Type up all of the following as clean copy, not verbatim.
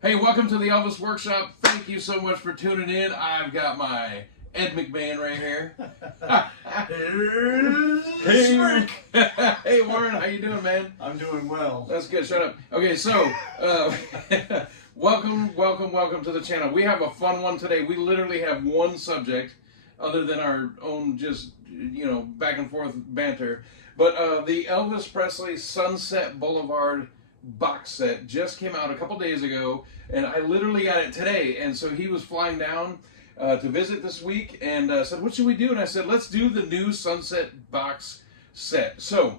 Hey, welcome to the Elvis Workshop. Thank you so much for tuning in. I've got my Ed McMahon right here. Hey, Warren, how you doing, man? I'm doing well. That's good. Shut up. Okay, so welcome to the channel. We have a fun one today. We literally have one subject, other than our own just back and forth banter. But the Elvis Presley Sunset Boulevard box set just came out a couple days ago, and I literally got it today. And so he was flying down to visit this week, and said, "What should we do?" And I said, "Let's do the new Sunset box set." So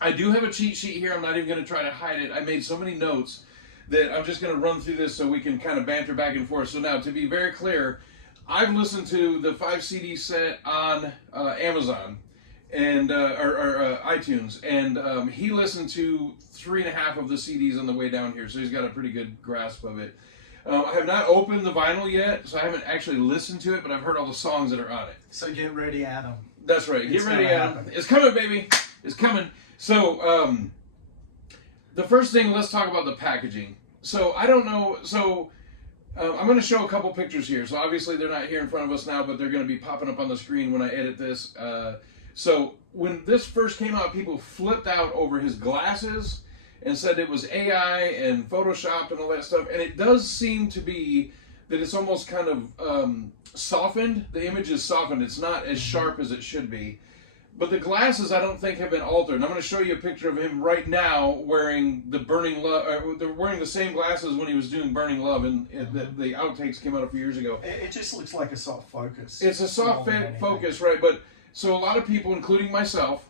I do have a cheat sheet here. I'm not even going to try to hide it. I made so many notes that I'm just going to run through this so we can kind of banter back and forth. So now, to be very clear, I've listened to the 5 CD set on Amazon and or iTunes, and he listened to 3.5 of the CDs on the way down here, so he's got a pretty good grasp of it. I have not opened the vinyl yet, so I haven't actually listened to it, but I've heard all the songs that are on it. So get ready, Adam. That's right. Get ready, Adam. It's coming, baby. It's coming. So the first thing, let's talk about the packaging. So I don't know. So I'm going to show a couple pictures here. So obviously they're not here in front of us now, but they're going to be popping up on the screen when I edit this. So when this first came out, people flipped out over his glasses and said it was AI and Photoshopped and all that stuff. And it does seem to be that it's almost kind of softened. The image is softened. It's not as sharp as it should be. But the glasses, I don't think, have been altered. And I'm going to show you a picture of him right now wearing the Burning Love. They're wearing the same glasses when he was doing Burning Love, and the outtakes came out a few years ago. It just looks like a soft focus. It's a soft focus, right? But so a lot of people, including myself,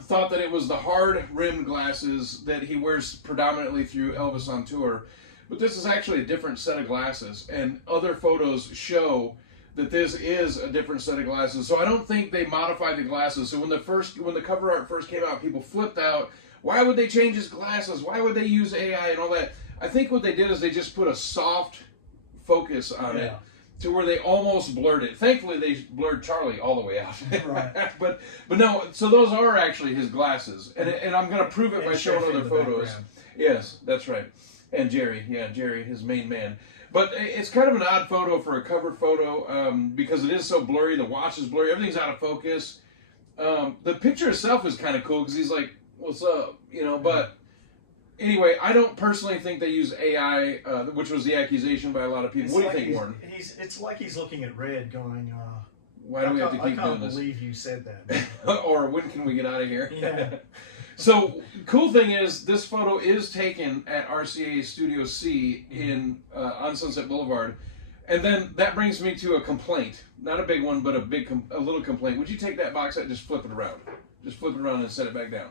thought that it was the hard-rimmed glasses that he wears predominantly through Elvis on tour. But this is actually a different set of glasses, and other photos show that this is a different set of glasses. So I don't think they modified the glasses. So when the cover art first came out, people flipped out. Why would they change his glasses? Why would they use AI and all that? I think what they did is they just put a soft focus on it to where they almost blurred it. Thankfully, they blurred Charlie all the way out. Right. but no, so those are actually his glasses. And I'm going to prove it by showing other photos. Background. Yes, that's right. And Jerry, Jerry, his main man. But it's kind of an odd photo for a cover photo because it is so blurry. The watch is blurry. Everything's out of focus. The picture itself is kind of cool because he's like, "What's up?" But anyway, I don't personally think they use AI, which was the accusation by a lot of people. What do you think, Warren? It's like he's looking at Red going, why do we have to keep doing this? I can't believe you said that. Or when can we get out of here? Yeah. So, cool thing is, this photo is taken at RCA Studio C on Sunset Boulevard. And then that brings me to a complaint. Not a big one, but a little complaint. Would you take that box set and just flip it around? Just flip it around and set it back down.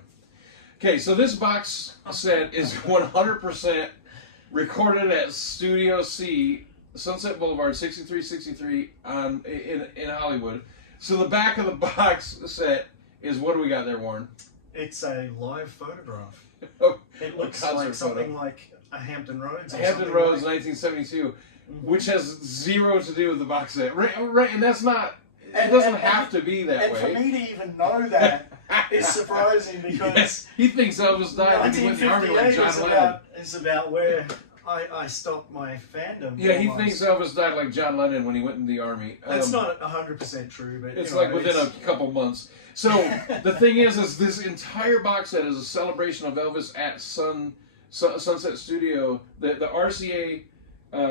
Okay, so this box set is 100% recorded at Studio C, Sunset Boulevard, 6363 in Hollywood. So the back of the box set is, what do we got there, Warren? It's a live photograph. Oh, it looks like something like a Hampton Roads. Hampton Roads, 1972, which has zero to do with the box set. Right, and that's not. It doesn't have to be that way. And for me to even know that is surprising because he thinks Elvis died when he went in the army like John Lennon. It's about where I stopped my fandom. Yeah, he thinks Elvis died like John Lennon when he went in the army. That's not 100% true, but it's like within a couple months. So the thing is this entire box set is a celebration of Elvis at Sunset Studio, the RCA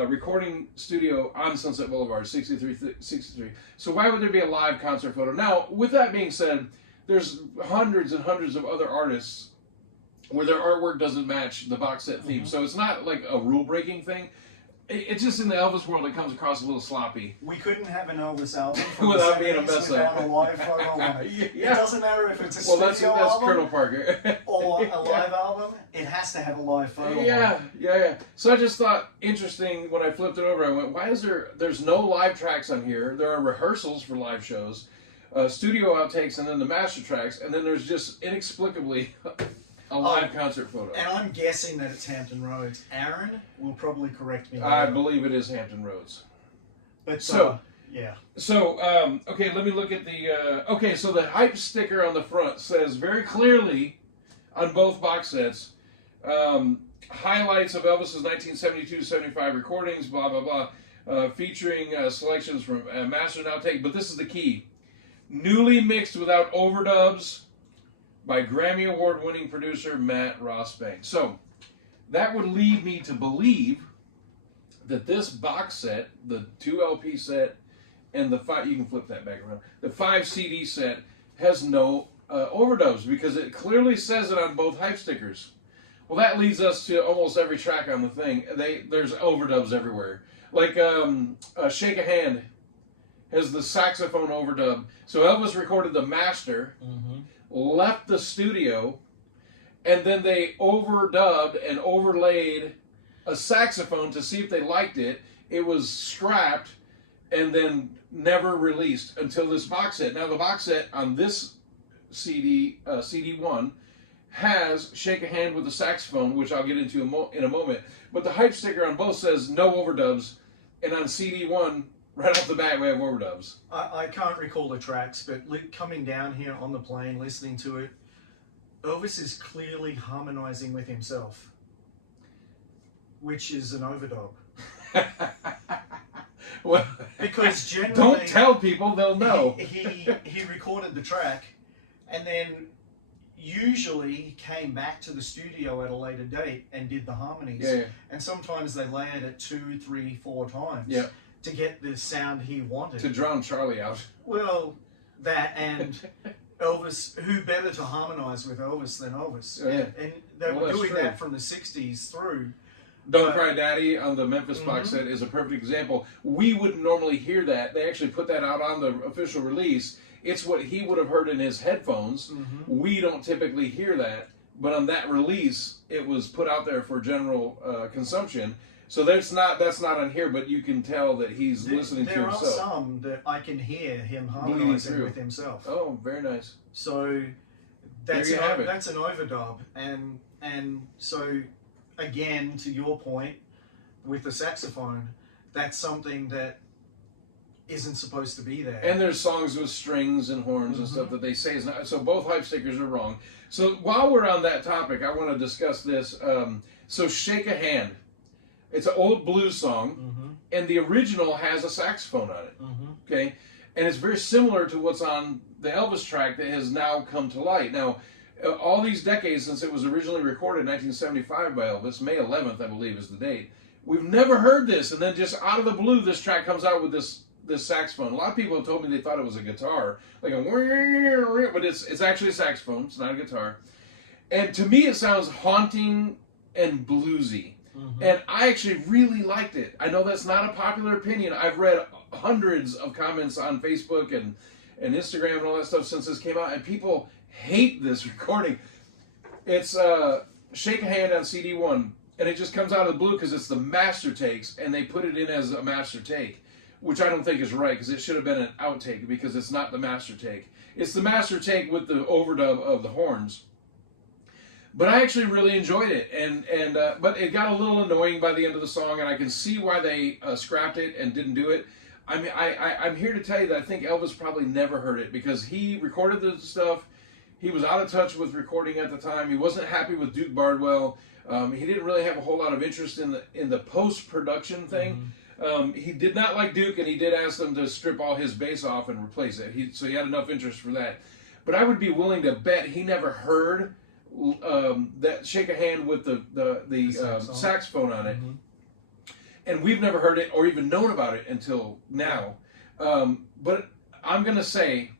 recording studio on Sunset Boulevard, 63. So why would there be a live concert photo? Now, with that being said, there's hundreds and hundreds of other artists where their artwork doesn't match the box set theme. So it's not like a rule-breaking thing. It's just in the Elvis world, it comes across a little sloppy. We couldn't have an Elvis album without being a mess up. Without a live photo on it. It doesn't matter if it's a studio studio that's album Colonel Parker. or a live album. It has to have a live photo. Yeah. So I just thought interesting when I flipped it over. I went, why is there's no live tracks on here? There are rehearsals for live shows, studio outtakes, and then the master tracks, and then there's just inexplicably a live concert photo. And I'm guessing that it's Hampton Roads. Aaron will probably correct me. I believe it is Hampton Roads. But yeah. So, okay, let me look at the... okay, so the hype sticker on the front says very clearly on both box sets, highlights of Elvis's 1972-75 recordings, blah, blah, blah, featuring selections from Master and Outtake. But this is the key. Newly mixed without overdubs by Grammy Award-winning producer Matt Rossbank. So that would lead me to believe that this box set, the 2 LP set, and the 5, you can flip that back around, the 5 CD set has no overdubs, because it clearly says it on both hype stickers. Well, that leads us to almost every track on the thing. There's overdubs everywhere. Like Shake a Hand has the saxophone overdub. So Elvis recorded the master, left the studio, and then they overdubbed and overlaid a saxophone to see if they liked it. It was scrapped and then never released until this box set. Now the box set on this CD, CD1, has Shake a Hand with the saxophone, which I'll get into in a moment. But the hype sticker on both says no overdubs, and on CD1, right off the bat, we have overdubs. I can't recall the tracks, but coming down here on the plane, listening to it, Elvis is clearly harmonizing with himself, which is an overdub. Well, because generally, don't tell people, they'll know. He recorded the track, and then usually came back to the studio at a later date and did the harmonies. Yeah. And sometimes they layered it 2, 3, 4 times to get the sound he wanted. To drown Charlie out. Well, that and Elvis, who better to harmonize with Elvis than Elvis? Yeah. And they were doing that from the 60s through. Don't Cry Daddy on the Memphis box set is a perfect example. We wouldn't normally hear that. They actually put that out on the official release. It's what he would have heard in his headphones. We don't typically hear that. But on that release, it was put out there for general consumption. So that's not on here, but you can tell that he's listening to himself. There are some that I can hear him harmonizing with himself. Oh, very nice. So that's an overdub. And so, again, to your point, with the saxophone, that's something that isn't supposed to be there. And there's songs with strings and horns and stuff that they say is not. So both hype stickers are wrong. So while we're on that topic, I want to discuss this. So Shake a Hand. It's an old blues song, and the original has a saxophone on it. Okay, and it's very similar to what's on the Elvis track that has now come to light. Now, all these decades since it was originally recorded in 1975 by Elvis, May 11th, I believe, is the date. We've never heard this, and then just out of the blue, this track comes out with this saxophone. A lot of people have told me they thought it was a guitar, like a, but it's actually a saxophone. It's not a guitar. And to me, it sounds haunting and bluesy. And I actually really liked it. I know that's not a popular opinion. I've read hundreds of comments on Facebook and Instagram and all that stuff since this came out, and people hate this recording. It's Shake a Hand on CD1, and it just comes out of the blue because it's the master takes, and they put it in as a master take, which I don't think is right, because it should have been an outtake, because it's not the master take. It's the master take with the overdub of the horns. But I actually really enjoyed it, but it got a little annoying by the end of the song, and I can see why they scrapped it and didn't do it. I mean, I'm here to tell you that I think Elvis probably never heard it, because he recorded the stuff. He was out of touch with recording at the time. He wasn't happy with Duke Bardwell. He didn't really have a whole lot of interest in the post-production thing. He did not like Duke, and he did ask them to strip all his bass off and replace it. So he had enough interest for that. But I would be willing to bet he never heard that Shake a Hand with the saxophone on it, and we've never heard it or even known about it until now. But I'm gonna say,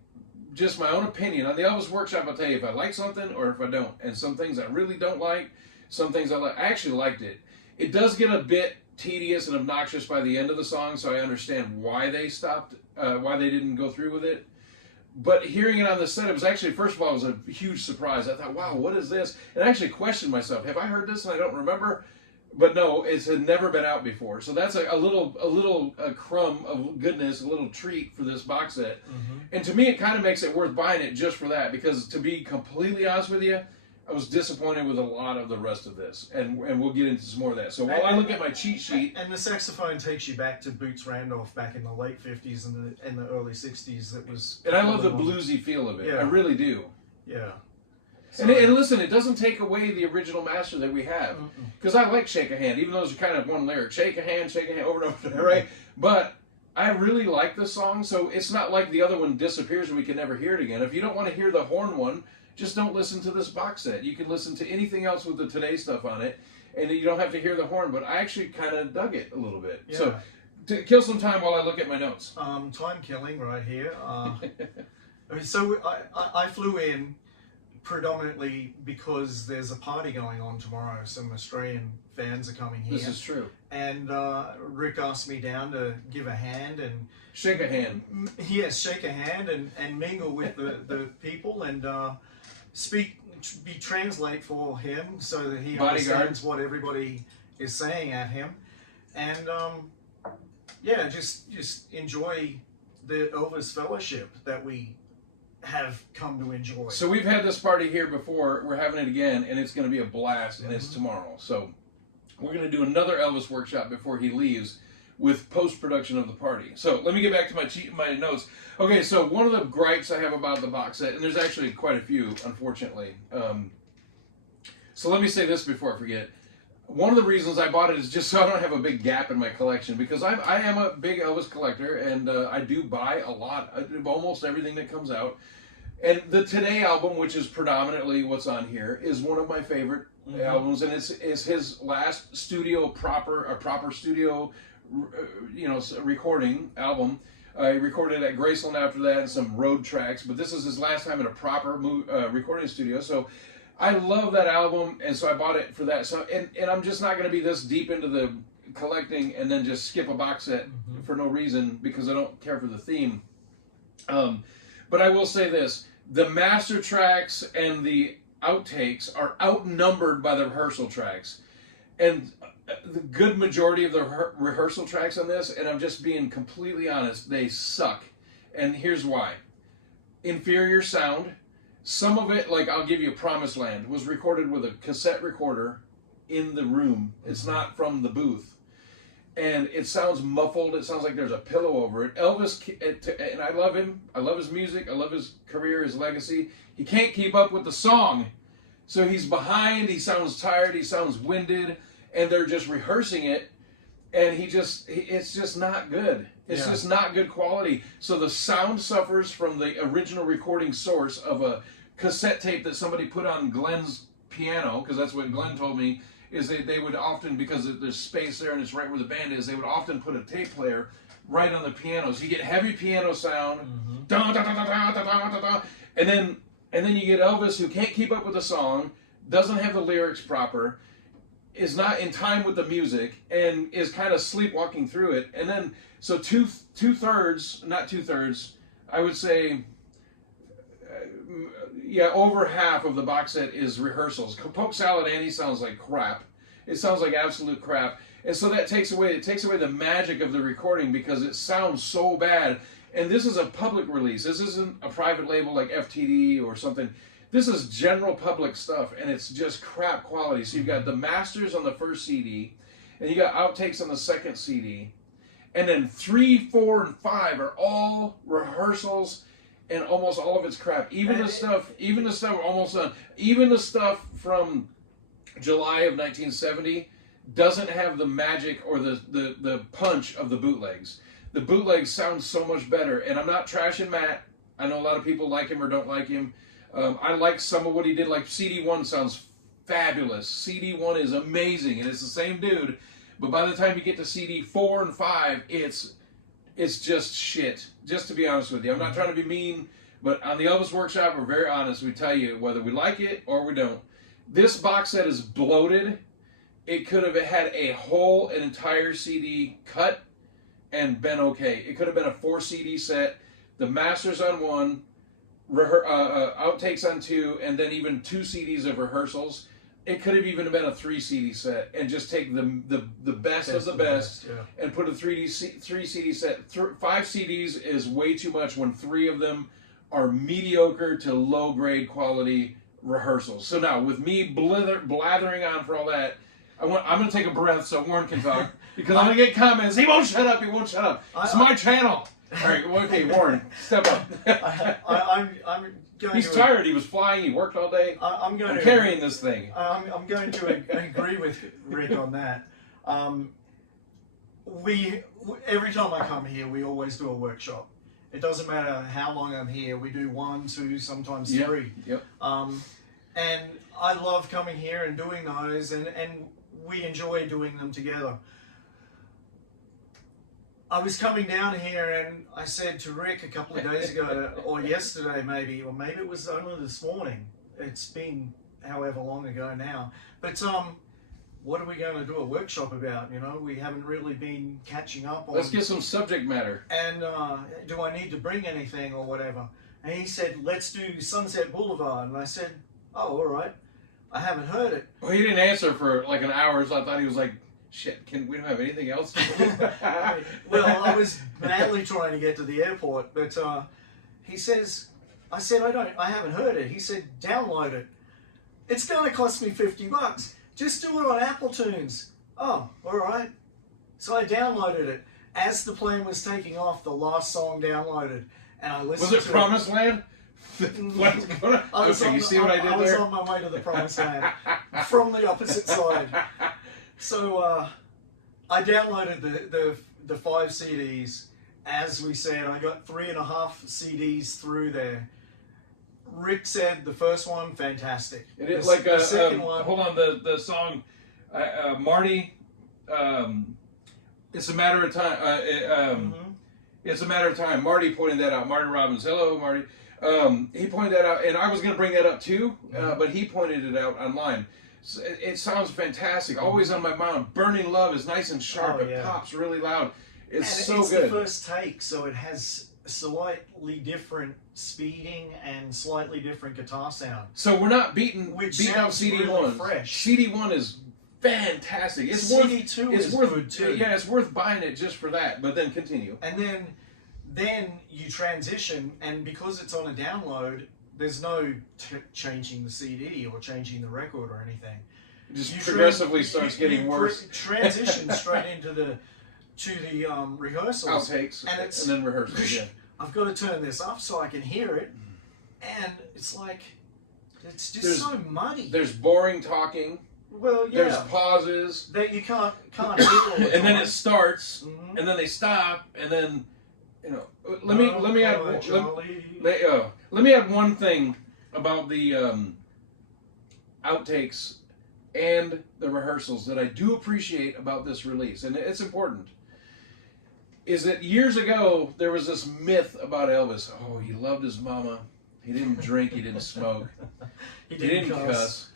just my own opinion on the Elvis Workshop, I'll tell you if I like something or if I don't. And some things I really don't like, some things I like. I actually liked it. It does get a bit tedious and obnoxious by the end of the song, so I understand why they stopped, why they didn't go through with it. But hearing it on the set, it was actually, first of all, it was a huge surprise. I thought, wow, what is this? And I actually questioned myself, have I heard this and I don't remember? But no, it had never been out before. So that's a little crumb of goodness, a little treat for this box set. And to me, it kind of makes it worth buying it just for that, because to be completely honest with you, I was disappointed with a lot of the rest of this, and we'll get into some more of that. So while I look at my cheat sheet, and the saxophone takes you back to Boots Randolph back in the late 50s and the early 60s. That was, and I love the bluesy feel of it. I really do. Yeah. So, and listen, it doesn't take away the original master that we have. Because I like Shake a Hand, even though it's kind of one lyric. Shake a hand, over and over, right? But I really like the song, so it's not like the other one disappears and we can never hear it again. If you don't want to hear the horn one, just don't listen to this box set. You can listen to anything else with the Today stuff on it, and you don't have to hear the horn, but I actually kind of dug it a little bit. Yeah. So, to kill some time while I look at my notes. Time killing right here. So I flew in predominantly because there's a party going on tomorrow. Some Australian fans are coming here. This is true. And Rick asked me down to give a hand and shake a hand. Yes, shake a hand and mingle with the people and translate for him so that he understands what everybody is saying at him. And yeah, just enjoy the Elvis fellowship that we have come to enjoy. So we've had this party here before. We're having it again, and it's going to be a blast, and it's tomorrow. So we're going to do another Elvis workshop before he leaves with post-production of the party. So let me get back to my notes. Okay, so one of the gripes I have about the box set, and there's actually quite a few, unfortunately. So let me say this before I forget. One of the reasons I bought it is just so I don't have a big gap in my collection, because I am a big Elvis collector, and I do buy a lot of almost everything that comes out. And the Today album, which is predominantly what's on here, is one of my favorite albums, and it's his last proper studio, recording album. I recorded at Graceland after that and some road tracks, but this is his last time in a proper recording studio. So I love that album, and so I bought it for that. So and I'm just not going to be this deep into the collecting and then just skip a box set for no reason because I don't care for the theme. But I will say this: the master tracks and the outtakes are outnumbered by the rehearsal tracks, and the good majority of the rehearsal tracks on this, and I'm just being completely honest, they suck. And here's why: inferior sound. Some of it, like I'll give you Promised Land, was recorded with a cassette recorder in the room. It's not from the booth. And it sounds muffled. It sounds like there's a pillow over it. Elvis, and I love him. I love his music. I love his career, his legacy. He can't keep up with the song. So he's behind. He sounds tired. He sounds winded. And they're just rehearsing it. And it's just not good. It's just not good quality. So the sound suffers from the original recording source of a cassette tape that somebody put on Glenn's piano, because that's what Glenn told me, is they would often, because there's space there and it's right where the band is, they would often put a tape player right on the piano. So you get heavy piano sound, da, da, da, da, da, da, da, da, and then you get Elvis, who can't keep up with the song, doesn't have the lyrics proper, is not in time with the music, and is kind of sleepwalking through it. And then, so two-thirds, I would say, over half of the box set is rehearsals. Poke Salad Annie sounds like crap. It sounds like absolute crap. And so that takes away the magic of the recording, because it sounds so bad. And this is a public release. This isn't a private label like FTD or something. This is general public stuff, and it's just crap quality. So you've got the masters on the first CD, and you got outtakes on the second CD, and then 3, 4, and 5 are all rehearsals, and almost all of it's crap. Even the stuff almost done. Even the stuff from July of 1970 doesn't have the magic or the punch of the bootlegs. The bootlegs sound so much better, and I'm not trashing Matt. I know a lot of people like him or don't like him. I like some of what he did. Like CD1 sounds fabulous. CD1 is amazing, and it's the same dude. But by the time you get to CD 4 and 5, it's just shit. Just to be honest with you, I'm not trying to be mean, but on the Elvis Workshop, we're very honest. We tell you whether we like it or we don't. This box set is bloated. It could have had an entire CD cut and been okay. It could have been a 4 CD set. The masters on 1. Outtakes on 2, and then even 2 CDs of rehearsals. It could have even been a 3 CD set, and just take the best of the best and put a 3 CD set. 5 CDs is way too much when 3 of them are mediocre to low grade quality rehearsals. So now, with me blathering on for all that, I'm going to take a breath so Warren can talk, because I'm going to get comments. He won't shut up. It's my channel. All right, well, okay, Warren, step up. I'm going He's to. tired. He was flying. He worked all day. I'm carrying this thing. I'm going to agree with Rick on that. Every time I come here, we always do a workshop. It doesn't matter how long I'm here. We do 1, 2, sometimes 3. Yep. And I love coming here and doing those, and we enjoy doing them together. I was coming down here and I said to Rick a couple of days ago, or yesterday maybe, or maybe it was only this morning. It's been however long ago now. But what are we going to do a workshop about? You know, we haven't really been catching up on. Let's get some subject matter. And do I need to bring anything or whatever? And he said, let's do Sunset Boulevard. And I said, oh, all right. I haven't heard it. Well, he didn't answer for like an hour, so I thought he was like, shit, we don't have anything else? Well, I was madly trying to get to the airport, but he says, I said, I haven't heard it. He said, download it. It's going to cost me $50. Just do it on Apple Tunes. Oh, all right. So I downloaded it. As the plane was taking off, the last song downloaded, and I listened to it. Was it Promised Land? Okay, you see what I did there? I was on my way to the Promised Land from the opposite side. So I downloaded the 5 CDs. As we said, I got 3.5 CDs through there. Rick said the first one, fantastic. It is the second one. Hold on, the song, Marty. It's a matter of time. It's a matter of time. Marty pointed that out. Marty Robbins. Hello, Marty. He pointed that out, and I was going to bring that up too, but he pointed it out online. So it sounds fantastic. Always on my mind. Burning Love is nice and sharp. It pops really loud. It's so good. It's the first take, so it has slightly different speeding and slightly different guitar sound. So we're not beating out CD1. Really fresh. CD1 is fantastic. It's CD2 is worth good too. Yeah, it's worth buying it just for that. But then continue. And then you transition, and because it's on a download, there's no changing the CD or changing the record or anything. It just progressively starts getting worse. Transition straight into the rehearsals. Outtakes and then rehearsals. Yeah. I've got to turn this up so I can hear it, and it's like it's just so muddy. There's boring talking. Well, yeah. There's pauses that you can't hear all the time. And then it starts, and then they stop, and then let me add one thing about the outtakes and the rehearsals that I do appreciate about this release, and it's important. Is that years ago there was this myth about Elvis. Oh, he loved his mama. He didn't drink. He didn't smoke. He didn't cuss.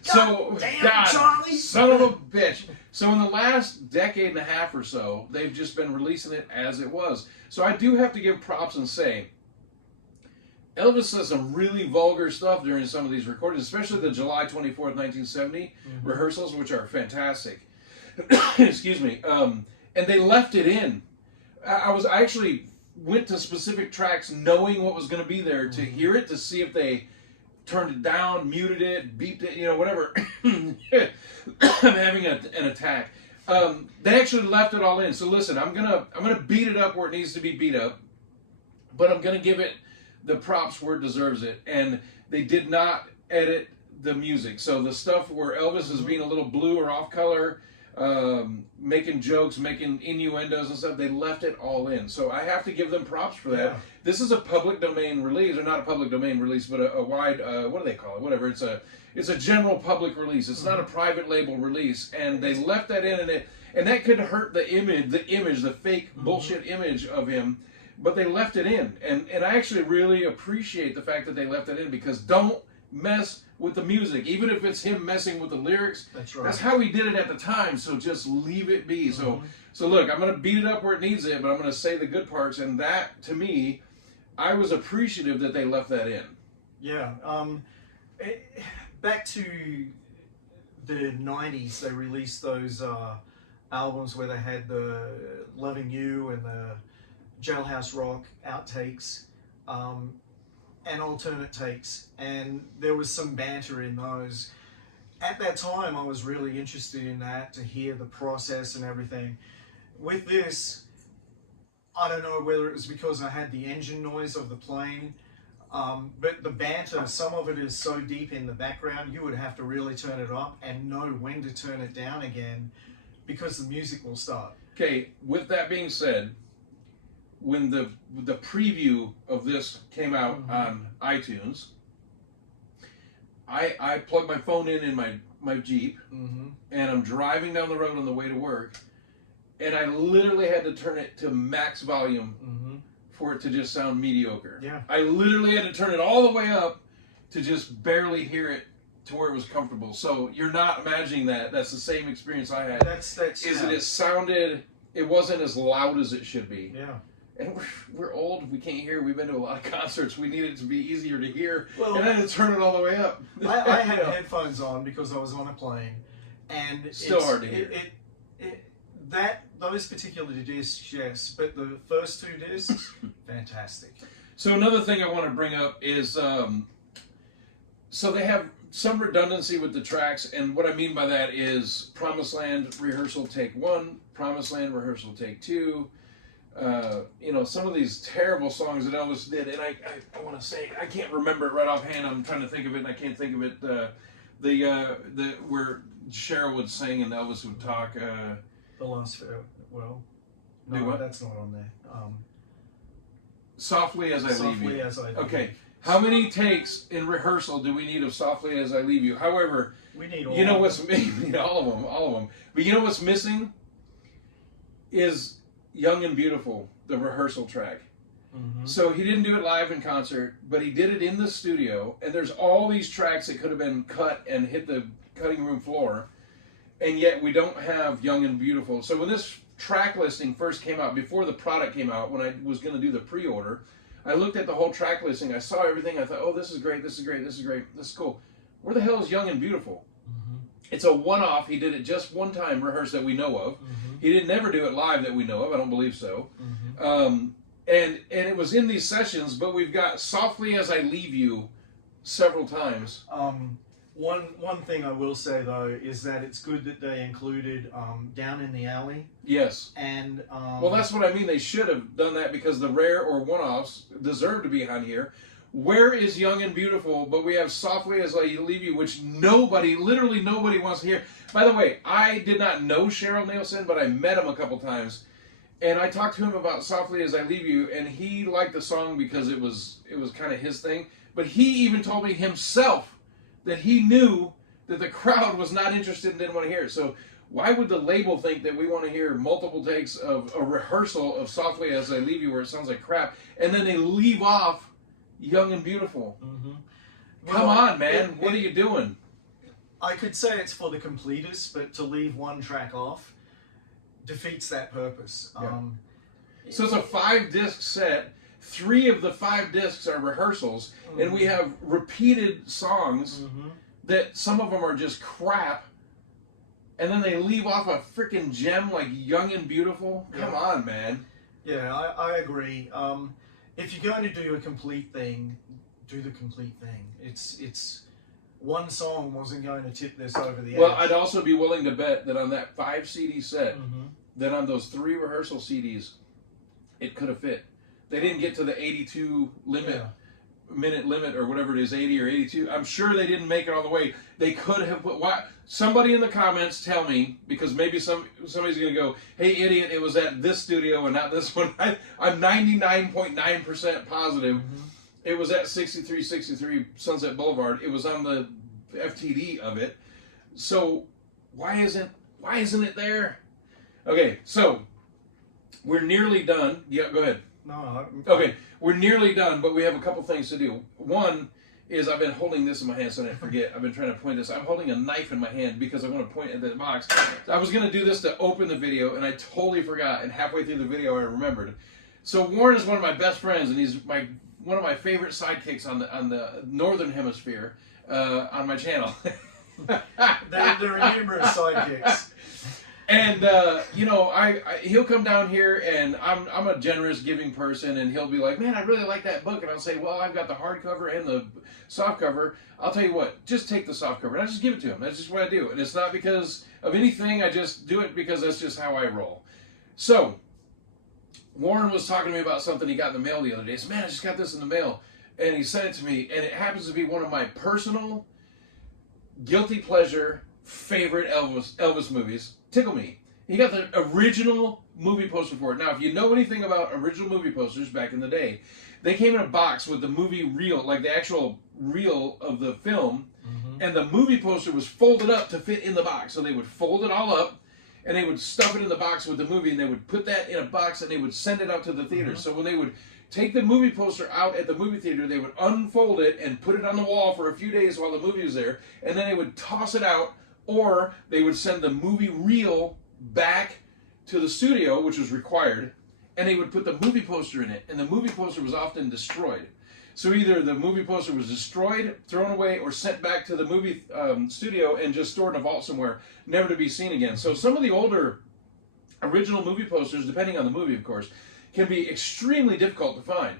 So, damn, Charlie. Son of a bitch. So in the last decade and a half or so, they've just been releasing it as it was. So I do have to give props and say, Elvis says some really vulgar stuff during some of these recordings, especially the July 24th, 1970 rehearsals, which are fantastic. Excuse me. And they left it in. I actually went to specific tracks knowing what was going to be there to hear it, to see if they turned it down, muted it, beeped it, whatever. I'm having an attack. They actually left it all in. So listen, I'm gonna beat it up where it needs to be beat up, but I'm gonna give it the props where it deserves it. And they did not edit the music. So the stuff where Elvis is being a little blue or off color, making jokes, making innuendos and stuff, they left it all in. So I have to give them props for that. Yeah. This is a public domain release, or not a public domain release, but a wide, what do they call it? Whatever. It's a general public release. It's not a private label release, and they left that in, and that could hurt the image, the fake bullshit image of him. But they left it in, and I actually really appreciate the fact that they left it in, because don't mess with the music, even if it's him messing with the lyrics. That's right. That's how he did it at the time, so just leave it be. So look, I'm going to beat it up where it needs it, but I'm going to say the good parts, and that, to me, I was appreciative that they left that in. Yeah. Back to the 90s, they released those albums where they had the Loving You and the Jailhouse Rock outtakes, and alternate takes, and there was some banter in those. At that time, I was really interested in that, to hear the process and everything. With this, I don't know whether it was because I had the engine noise of the plane, but the banter, some of it is so deep in the background, you would have to really turn it up and know when to turn it down again, because the music will start. Okay, with that being said, when the preview of this came out on iTunes, I plugged my phone in my Jeep, and I'm driving down the road on the way to work, and I literally had to turn it to max volume for it to just sound mediocre. Yeah. I literally had to turn it all the way up to just barely hear it to where it was comfortable. So you're not imagining that. That's the same experience I had. That's that it sounded, it wasn't as loud as it should be. Yeah. And we're old, we can't hear. We've been to a lot of concerts. We need it to be easier to hear. Well, and I had to turn it all the way up. I had headphones on because I was on a plane, and still hard to hear. Those particular discs, yes, but the first two discs, fantastic. So another thing I want to bring up is, so they have some redundancy with the tracks, and what I mean by that is Promised Land rehearsal take 1, Promised Land rehearsal take 2. You know, some of these terrible songs that Elvis did, and I want to say, I can't remember it right offhand. I'm trying to think of it, and I can't think of it. The where Cheryl would sing and Elvis would talk. The last, well, no, that's not on there. Softly as I Leave You. Softly as I Leave You. Okay. How many takes in rehearsal do we need of Softly as I Leave You? However, we need all. You know what's we need all of them. But you know what's missing is Young and Beautiful, the rehearsal track. So he didn't do it live in concert, but he did it in the studio. And there's all these tracks that could have been cut and hit the cutting room floor, and yet we don't have Young and Beautiful. So when this track listing first came out, before the product came out, when I was going to do the pre-order, I looked at the whole track listing. I saw everything. I thought, oh, this is great. This is great. This is great. This is cool. Where the hell is Young and Beautiful? It's a one-off. He did it just one time, rehearsed that we know of. He didn't never do it live that we know of. I don't believe so. And it was in these sessions, but we've got Softly as I Leave You several times. One thing I will say though is that it's good that they included Down in the Alley. Yes. And well, that's what I mean. They should have done that because the rare or one-offs deserve to be on here. Where is Young and Beautiful? But we have Softly as I Leave You, which literally nobody wants to hear. By the way, I did not know Cheryl Nielsen, but I met him a couple times. And I talked to him about Softly as I Leave You, and he liked the song because it was kind of his thing. But he even told me himself that he knew that the crowd was not interested and didn't want to hear it. So why would the label think that we want to hear multiple takes of a rehearsal of Softly as I Leave You where it sounds like crap, and then they leave off Young and Beautiful? Come on, man. What are you doing? I could say it's for the completists, but to leave one track off defeats that purpose. Yeah. So it's a 5-disc set. 3 of the 5 discs are rehearsals, and we have repeated songs that some of them are just crap, and then they leave off a freaking gem like Young and Beautiful. Come on, man. Yeah, I agree. If you're going to do a complete thing, do the complete thing. It's one song wasn't going to tip this over the edge. Well, I'd also be willing to bet that on that 5 CD set, that on those 3 rehearsal CDs, it could have fit. They didn't get to the 82 minute limit or whatever it is, 80 or 82. I'm sure they didn't make it all the way. They could have put. Why? Somebody in the comments tell me, because maybe somebody's going to go, hey, idiot, it was at this studio and not this one. I'm 99.9% positive it was at 6363 Sunset Boulevard. It was on the FTD of it. So why isn't it there? Okay, so we're nearly done. Yeah, go ahead. No. Okay, we're nearly done, but we have a couple things to do. One is I've been holding this in my hand so I didn't forget. I've been trying to point this. I'm holding a knife in my hand because I want to point at the box. I was going to do this to open the video, and I totally forgot, and halfway through the video I remembered. So Warren is one of my best friends, and he's one of my favorite sidekicks on the Northern Hemisphere on my channel. There are numerous sidekicks. And he'll come down here, and I'm a generous, giving person, and he'll be like, "Man, I really like that book," and I'll say, "Well, I've got the hardcover and the soft cover. I'll tell you what, just take the soft cover." And I just give it to him. That's just what I do, and it's not because of anything. I just do it because that's just how I roll. So Warren was talking to me about something he got in the mail the other day. He said, man, I just got this in the mail. And he sent it to me, and it happens to be one of my personal guilty pleasure favorite Elvis movies, Tickle Me. He got the original movie poster for it. Now, if you know anything about original movie posters back in the day, they came in a box with the movie reel, like the actual reel of the film, and the movie poster was folded up to fit in the box. So they would fold it all up, and they would stuff it in the box with the movie, and they would put that in a box, and they would send it out to the theater. So when they would take the movie poster out at the movie theater, they would unfold it and put it on the wall for a few days while the movie was there, and then they would toss it out, or they would send the movie reel back to the studio, which was required, and they would put the movie poster in it, and the movie poster was often destroyed. So either the movie poster was destroyed, thrown away, or sent back to the movie studio and just stored in a vault somewhere, never to be seen again. So some of the older original movie posters, depending on the movie, of course, can be extremely difficult to find.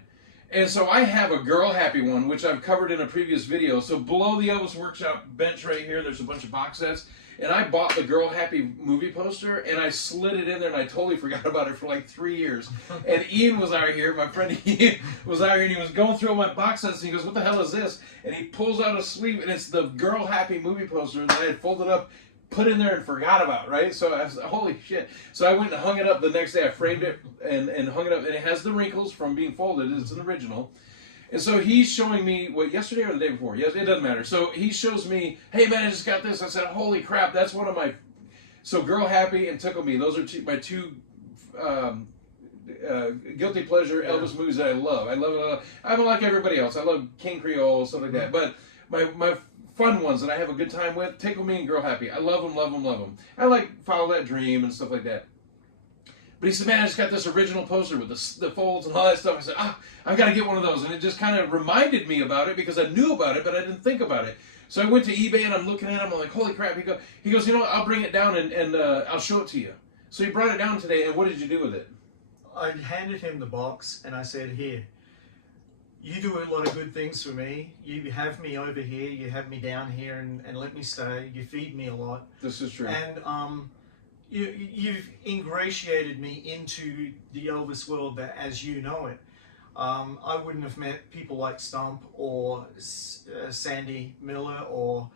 And so I have a Girl Happy one, which I've covered in a previous video. So below the Elvis Workshop bench right here, there's a bunch of box sets. And I bought the Girl Happy movie poster, and I slid it in there, and I totally forgot about it for like 3 years. And Ian was out here, my friend Ian was out here, and he was going through all my box sets, and he goes, what the hell is this? And he pulls out a sleeve, and it's the Girl Happy movie poster that I had folded up, put in there, and forgot about, right? So I was like, holy shit. So I went and hung it up the next day. I framed it and hung it up, and it has the wrinkles from being folded. It's an original. And so he's showing me, what, yesterday or the day before? Yes, it doesn't matter. So he shows me, hey man, I just got this. I said, holy crap, that's one of my, so Girl Happy and Tickle Me, those are my two guilty pleasure Elvis movies that I love. I love it. I'm like everybody else. I love King Creole, stuff like that. But my fun ones that I have a good time with, Tickle Me and Girl Happy. I love them, love them, love them. I like Follow That Dream and stuff like that. But he said, man, I just got this original poster with the folds and all that stuff. I said, I've got to get one of those. And it just kind of reminded me about it because I knew about it, but I didn't think about it. So I went to eBay and I'm looking at it. I'm like, holy crap. He goes, you know what? I'll bring it down and I'll show it to you. So he brought it down today. And what did you do with it? I handed him the box and I said, here, you do a lot of good things for me. You have me over here. You have me down here and let me stay. You feed me a lot. This is true. And you've ingratiated me into the Elvis world that as you know it. I wouldn't have met people like Stump or Sandy Miller or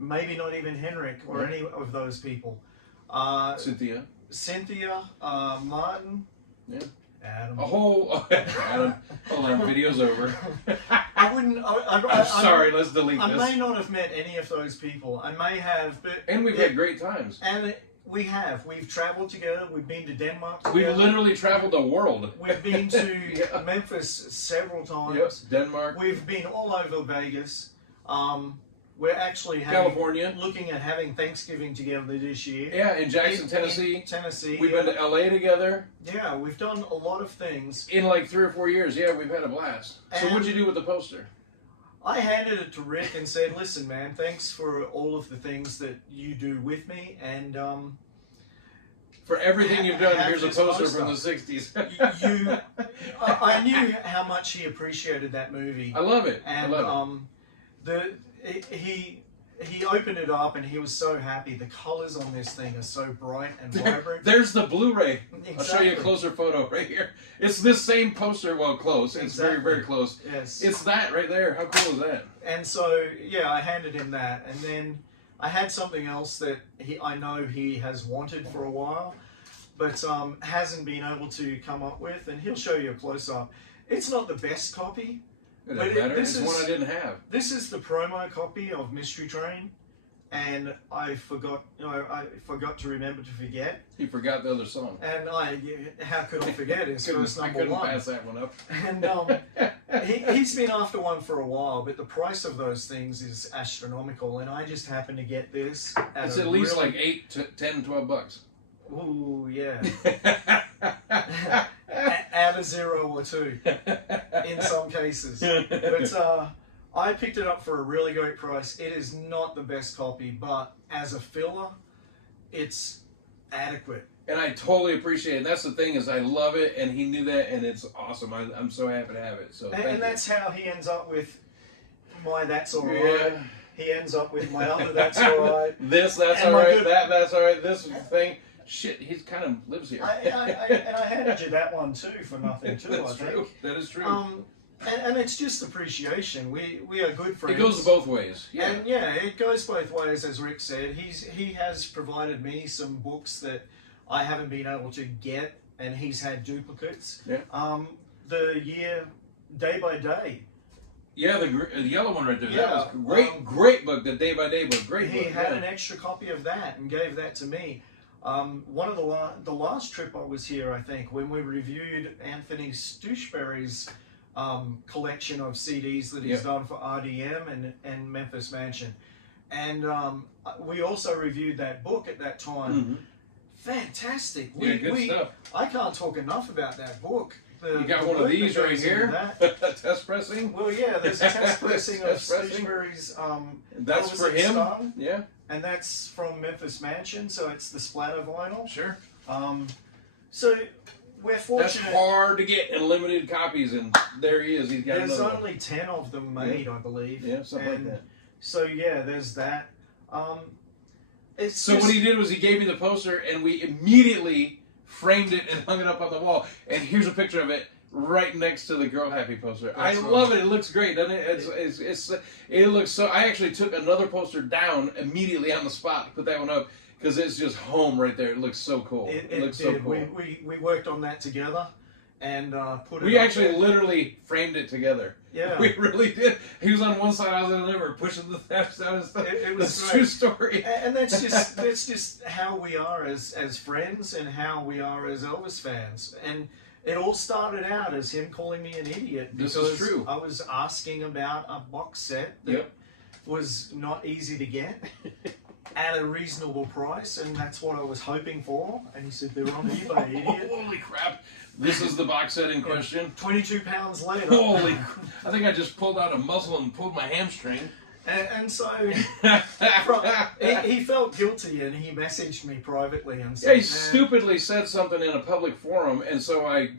maybe not even Henrik or any of those people. Cynthia, Martin, Adam. Adam. Hold on, video's over. I wouldn't. I'm sorry. Let's delete this. I may not have met any of those people. I may have, but and we've had great times. And we have. We've traveled together. We've been to Denmark together. We've literally traveled the world. We've been to Memphis several times. Yes, Denmark. We've been all over Vegas. We're actually California. Looking at having Thanksgiving together this year. Yeah, in Jackson, Tennessee. In Tennessee. We've been to LA together. Yeah, we've done a lot of things. In like 3 or 4 years, yeah, we've had a blast. So what'd you do with the poster? I handed it to Rick and said, listen, man, thanks for all of the things that you do with me, and for everything you've done, here's a poster from the 60s. I knew how much he appreciated that movie. I love it. And I love it. He opened it up and he was so happy. The colors on this thing are so bright and vibrant. There's the Blu-ray. Exactly. I'll show you a closer photo right here. It's this same poster, well, close. It's very, very close. Yes. It's that right there. How cool is that? And so, yeah, I handed him that. And then I had something else that I know he has wanted for a while, but hasn't been able to come up with. And he'll show you a close-up. It's not the best copy. It doesn't matter. It's one I didn't have. This is the promo copy of Mystery Train, and I forgot to remember to forget. He forgot the other song. And how could I forget? It's first number one. I couldn't pass that one up. And he's been after one for a while, but the price of those things is astronomical, and I just happened to get this. It's at least like $8 to $10, $12. Ooh, yeah. Add a 0 or 2 in some cases. But I picked it up for a really great price. It is not the best copy, but as a filler, it's adequate. And I totally appreciate it. And that's the thing is I love it, and he knew that, and it's awesome. I'm so happy to have it. So and that's how he ends up with my That's All Right. Yeah. He ends up with my other That's All Right. That's all right. That's all right. This thing. shit, he kind of lives here. And I handed you that one too for nothing too. That's I think. true. That is true. And it's just appreciation. We are good friends. It goes both ways. Yeah. And yeah, it goes both ways, as Rick said. He has provided me some books that I haven't been able to get, and he's had duplicates. Yeah. The year Day by Day. Yeah, the yellow one right there. Yeah, That was great, great book. The Day by Day book, great book. He had an extra copy of that and gave that to me. One of the last trip I was here, I think, when we reviewed Anthony Stooshberry's collection of CDs that he's done for RDM and Memphis Mansion, and we also reviewed that book at that time. Mm-hmm. Fantastic. Good stuff. I can't talk enough about that book. You got one of these right here. Test pressing. Well, yeah, there's a test pressing of Stooshberry's. That's for him. Stung, yeah. And that's from Memphis Mansion, so it's the splatter vinyl. Sure. So we're fortunate. That's hard to get in limited copies, and there he is. He's got There's another only 10 of them made, I believe. Yeah, something like that. So yeah, there's that. So what he did was he gave me the poster, and we immediately framed it and hung it up on the wall. And here's a picture of it right next to the Girl Happy poster. I love it. It looks great, doesn't it? It looks so. I actually took another poster down immediately on the spot, put that one up, because it's just home right there. It looks so cool. It looks so cool. We worked on that together and put it. We actually literally framed it together. Yeah, we really did. He was on one side, I was on the other, pushing the thefts down and stuff. It was a true story. And that's just how we are as friends and how we are as Elvis fans. And it all started out as him calling me an idiot because this is true. I was asking about a box set that was not easy to get at a reasonable price, and that's what I was hoping for. And he said, they're on eBay, idiot. Holy crap. This is the box set in question. 22 pounds later. Holy, I think I just pulled out a muscle and pulled my hamstring. And so he felt guilty, and he messaged me privately and said, yeah, he stupidly said something in a public forum, and so I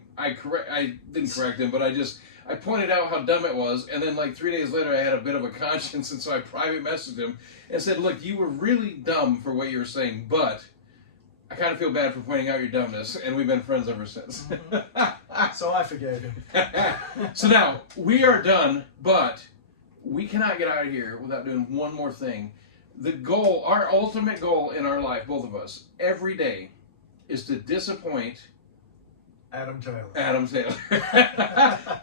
didn't correct him, but I pointed out how dumb it was, and then like 3 days later I had a bit of a conscience, and so I private messaged him and said, look, you were really dumb for what you were saying, but I kind of feel bad for pointing out your dumbness, and we've been friends ever since. So I forgave him. So now, we are done, but we cannot get out of here without doing one more thing. The goal, our ultimate goal in our life, both of us, every day, is to disappoint Adam Taylor.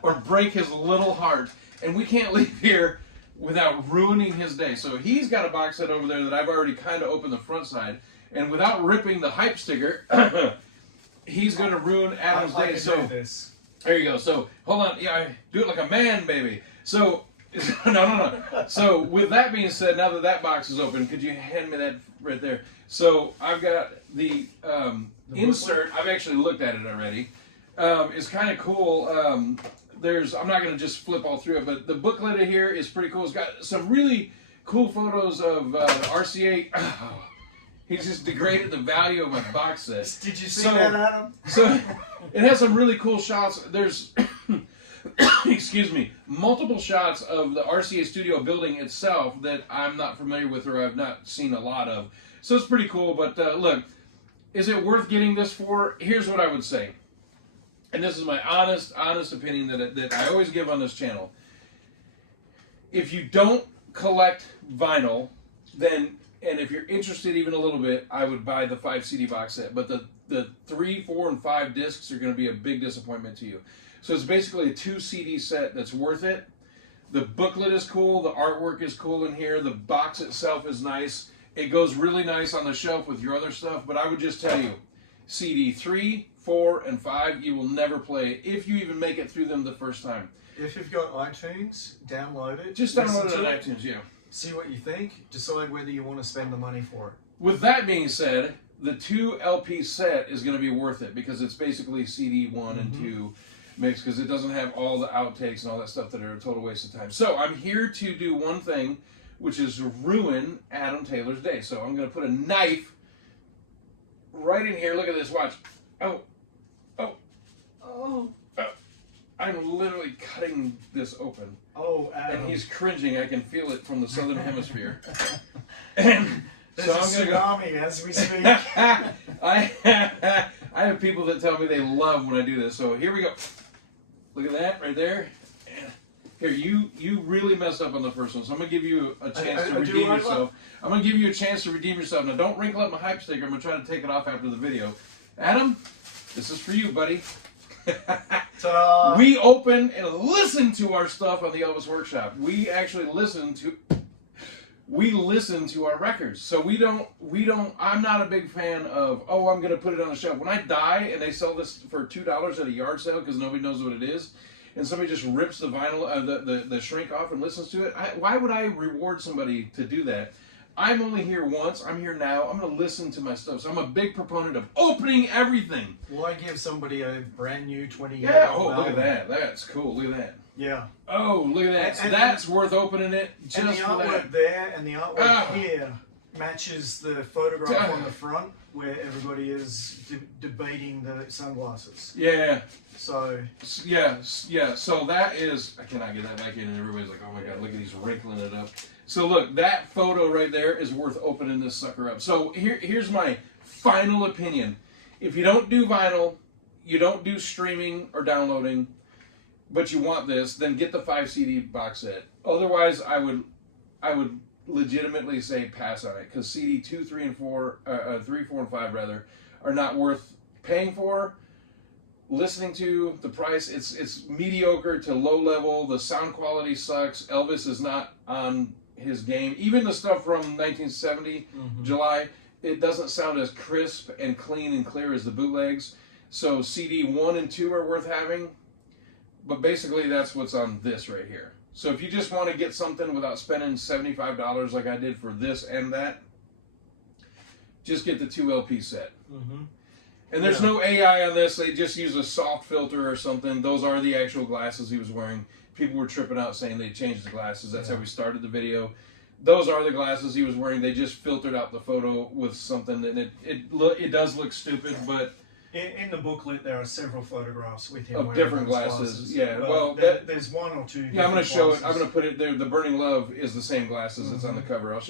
Or break his little heart. And we can't leave here without ruining his day. So he's got a box set over there that I've already kind of opened the front side. And without ripping the hype sticker, he's going to ruin Adam's day. So this. There you go. So hold on. Yeah, do it like a man, baby. So no. So with that being said, now that that box is open, could you hand me that right there? So I've got the insert. I've actually looked at it already. It's kind of cool. I'm not going to just flip all through it, but the booklet in here is pretty cool. It's got some really cool photos of RCA. He's just degraded the value of my box set. Did you see that, Adam? So it has some really cool shots. There's, excuse me, multiple shots of the RCA studio building itself that I'm not familiar with or I've not seen a lot of. So it's pretty cool. But look, is it worth getting this for? Here's what I would say. And this is my honest opinion that I always give on this channel. If you don't collect vinyl, then... And if you're interested even a little bit, I would buy the 5 CD box set. But the 3, 4, and 5 discs are going to be a big disappointment to you. So it's basically a 2 CD set that's worth it. The booklet is cool. The artwork is cool in here. The box itself is nice. It goes really nice on the shelf with your other stuff. But I would just tell you, CD 3, 4, and 5, you will never play if you even make it through them the first time. If you've got iTunes, download it. Just download it on iTunes, yeah. See what you think. Decide whether you want to spend the money for it. With that being said, the 2 LP set is going to be worth it because it's basically CD 1 and 2 mixed because it doesn't have all the outtakes and all that stuff that are a total waste of time. So I'm here to do one thing, which is ruin Adam Taylor's day. So I'm going to put a knife right in here. Look at this. Watch. Oh. I'm literally cutting this open. Oh, Adam. And he's cringing. I can feel it from the southern hemisphere. And there's a tsunami as we speak. I have people that tell me they love when I do this. So here we go. Look at that right there. Here, you really messed up on the first one, so I'm going to give you a chance to redeem yourself. I'm going to give you a chance to redeem yourself. Now, don't wrinkle up my hype sticker. I'm going to try to take it off after the video. Adam, this is for you, buddy. We open and listen to our stuff on the Elvis Workshop. We actually listen to our records. So we don't, I'm not a big fan of, oh, I'm going to put it on the shelf. When I die and they sell this for $2 at a yard sale because nobody knows what it is, and somebody just rips the vinyl, the shrink off and listens to it, why would I reward somebody to do that? I'm only here once. I'm here now. I'm going to listen to my stuff. So I'm a big proponent of opening everything. Why give somebody a brand new 20-year-old Yeah, oh, look at that. That's cool. Look at that. Yeah. Oh, look at that. And that's worth opening it just and the for artwork that. there and the artwork here matches the photograph on the front where everybody is debating the sunglasses. Yeah. So. Yeah. So that is, I cannot get that back in, and everybody's like, oh my God, look at he's wrinkling it up. So look, that photo right there is worth opening this sucker up. So here's my final opinion. If you don't do vinyl, you don't do streaming or downloading, but you want this, then get the 5 CD box set. Otherwise, I would legitimately say pass on it, because CD 2, 3, and 4, 3, 4, and 5 rather, are not worth paying for. Listening to the price, it's mediocre to low level. The sound quality sucks. Elvis is not on his game. Even the stuff from 1970, July, it doesn't sound as crisp and clean and clear as the bootlegs. So CD 1 and 2 are worth having, but basically that's what's on this right here. So if you just want to get something without spending $75 like I did for this and that, just get the 2 LP set. And there's no AI on this. They just use a soft filter or something. Those are the actual glasses he was wearing. People were tripping out saying they changed the glasses. That's how we started the video. Those are the glasses he was wearing. They just filtered out the photo with something, and it does look stupid, but in the booklet there are several photographs with him of different glasses. Yeah, well, there's one or two. Yeah, I'm going to show it. I'm going to put it there. The Burning Love is the same glasses that's on the cover. We'll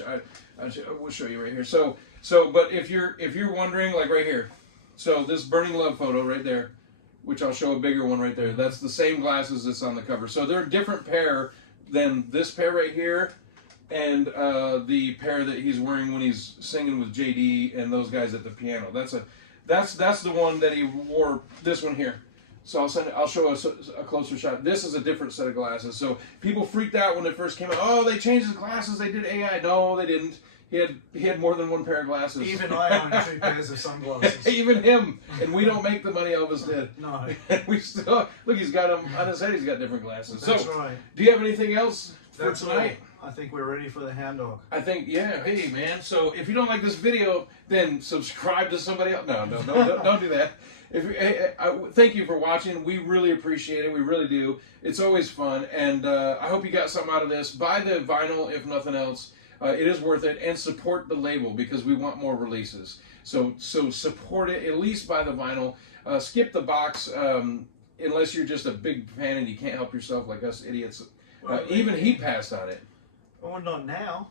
show you right here. So, but if you're wondering, like right here, so this Burning Love photo right there, which I'll show a bigger one right there. That's the same glasses that's on the cover. So they're a different pair than this pair right here, and the pair that he's wearing when he's singing with JD and those guys at the piano. That's the one that he wore. This one here. So I'll show us a closer shot. This is a different set of glasses. So people freaked out when it first came out. Oh, they changed his glasses. They did AI. No, they didn't. He had more than one pair of glasses. Even I own 2 pairs of sunglasses. Even him. And we don't make the money Elvis did. No. And we still, look, he's got them on his head. He's got different glasses. That's so, right. Do you have anything else for That's tonight? All. I think we're ready for the hound dog. I think, yeah. Hey, man. So if you don't like this video, then subscribe to somebody else. No, don't do that. Thank you for watching. We really appreciate it. We really do. It's always fun. And I hope you got something out of this. Buy the vinyl, if nothing else. It is worth it, and support the label because we want more releases. So support it, at least buy the vinyl. Skip the box unless you're just a big fan and you can't help yourself like us idiots. Even he passed on it. Well, not now.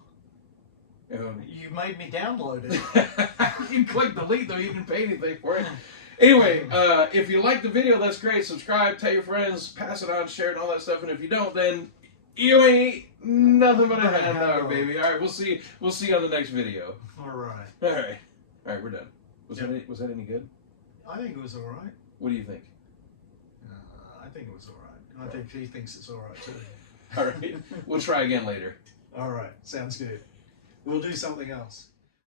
You made me download it. You can click delete though, you didn't pay anything for it. Anyway, if you like the video, that's great. Subscribe, tell your friends, pass it on, share it, and all that stuff. And if you don't, then you ain't nothing but a hand dog, baby. All right, we'll see you on the next video. All right, we're done. Was that any good? I think it was all right. What do you think? I think it was all right. I think he thinks it's all right too. All right, we'll try again later. All right, sounds good. We'll do something else.